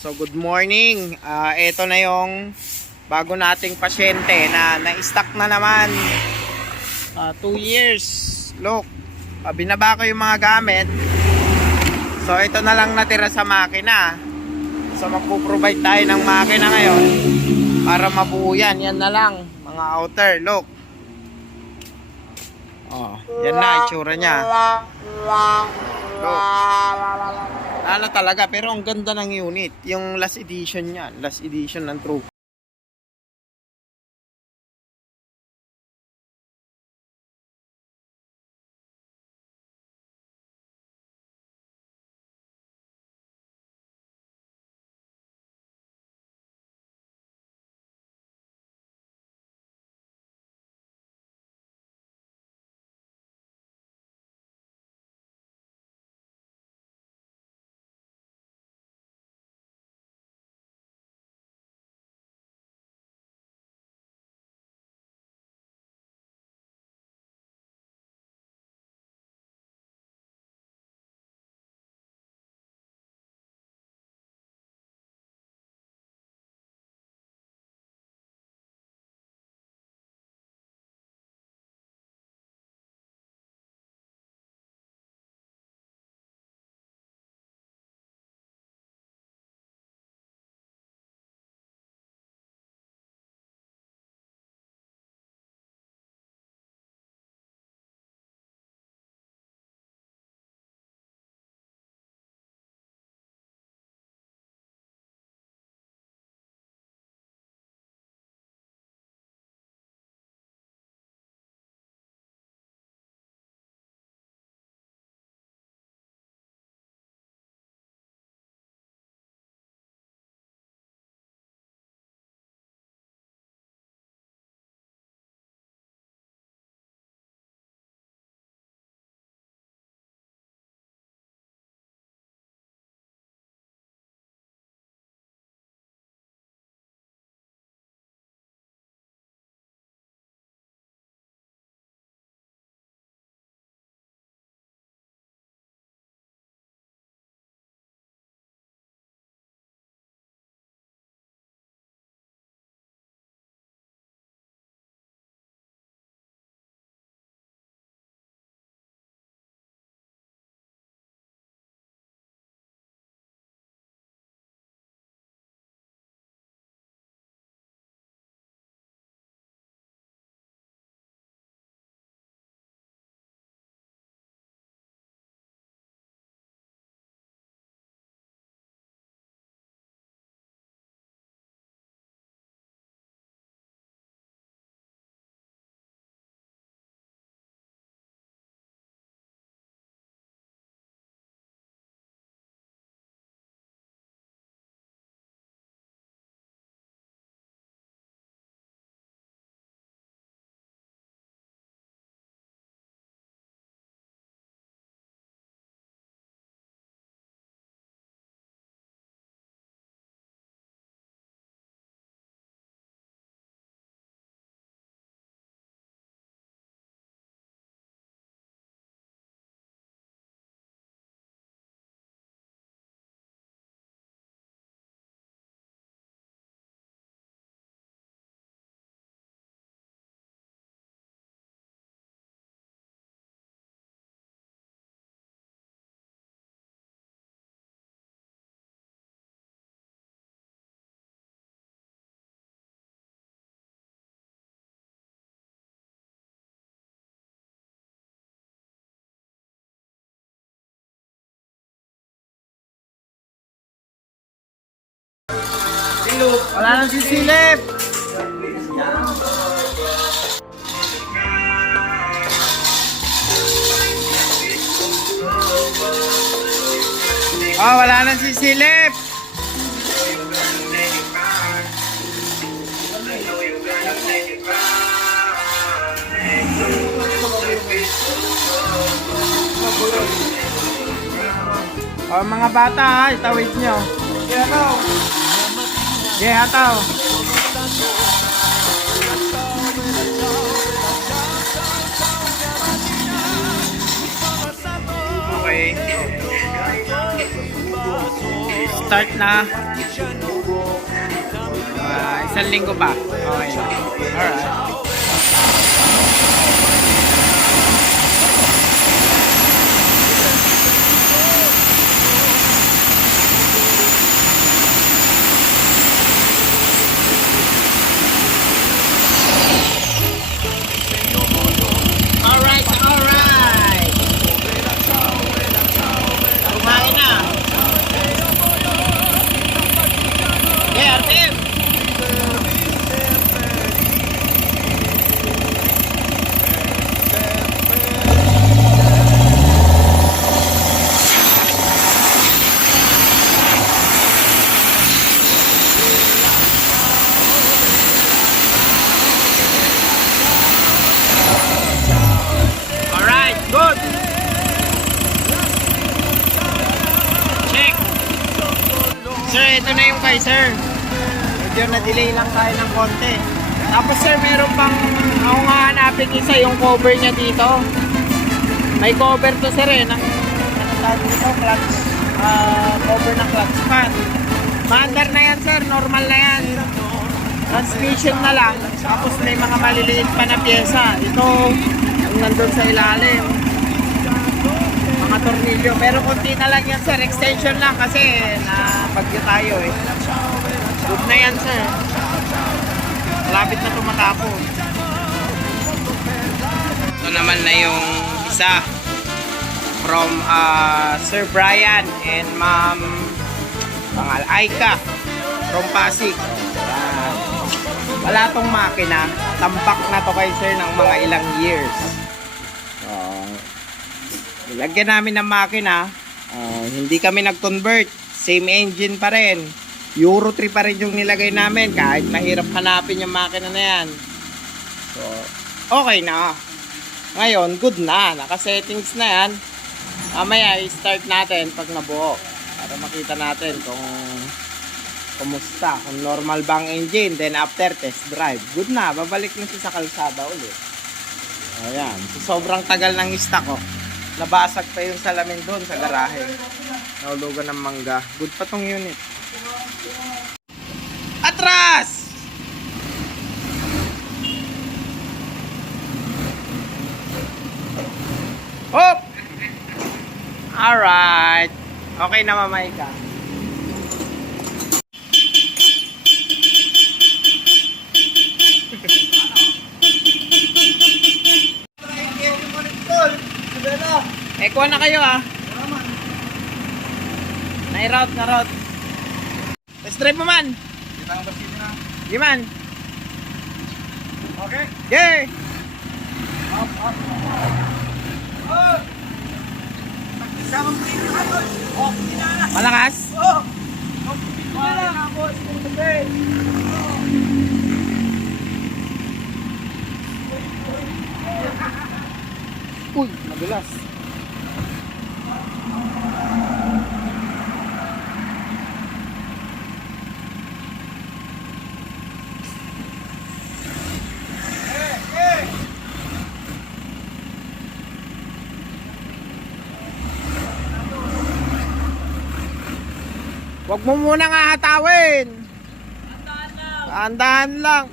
So good morning. Ito na yung bago nating pasyente na na-stock na naman. 2 years. Look, binaba ko yung mga gamit. So ito na lang natira sa makina. So magpo-provide tayo ng makina ngayon para mabuo yan. Yan na lang mga outer. Look. Oh, yan na itsura niya. Look. Ano talaga, pero ang ganda ng unit. Yung last edition niya, last edition ng True. Wala nang sisilip. Oh, wala nang sisilip. Oh, mga bata ha, itawid nyo. Yeah, ataw. Okay. start na. Isang linggo pa. Okay. Alright. Alright, alright. Kumain na. Okay, Artem. Alright, good. Check. Sir, ito na yung kay sir. Medyo na-delay lang tayo ng konti. Tapos sir, meron pang ako nga hanapin isa yung cover niya dito. May cover to sir ng ano tawag dito, clutch. Cover ng clutch pad. Maandar na yan sir, normal na yan. Transmission na lang. Tapos may mga maliliit pa na pyesa. Ito, yung nandun sa ilalim. Mga tornilyo. Pero konti na lang yan sir. Extension lang kasi na bagyo tayo eh. Good na yan sir. Malapit na tumatapos. Ito naman na yung isa. From Sir Brian and Ma'am Aika. From Pasig. Yan. Wala tong makina. Tampak na to kay sir ng mga ilang years. Nilagyan namin ng makina. Hindi kami nag-convert. Same engine pa rin. Euro 3 pa rin yung nilagay namin. Kahit mahirap hanapin yung makina na yan. So, okay na. Ngayon, good na. Naka-settings na yan. Mamaya, i-start natin pag nabuo. Para makita natin kung kumusta. Kung normal bang engine. Then after test drive. Good na. Babalik na siya sa kalsada ulit. Ayan. So, sobrang tagal ng stock ko. Nabasag pa yung salamin doon sa garahe. Naulugan ng mangga. Good pa tong unit. Atras! Hop! Alright. Okay na mamay ka. Kuha na kayo Na-route na route. Test drive mo man. Giman. Okay. Yay! Up. Malakas? Uy, madulas. Wag mo muna nga hatawin. Andahan lang.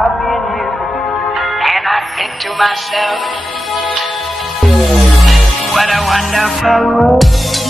loving you. And I think to myself, what a wonderful world.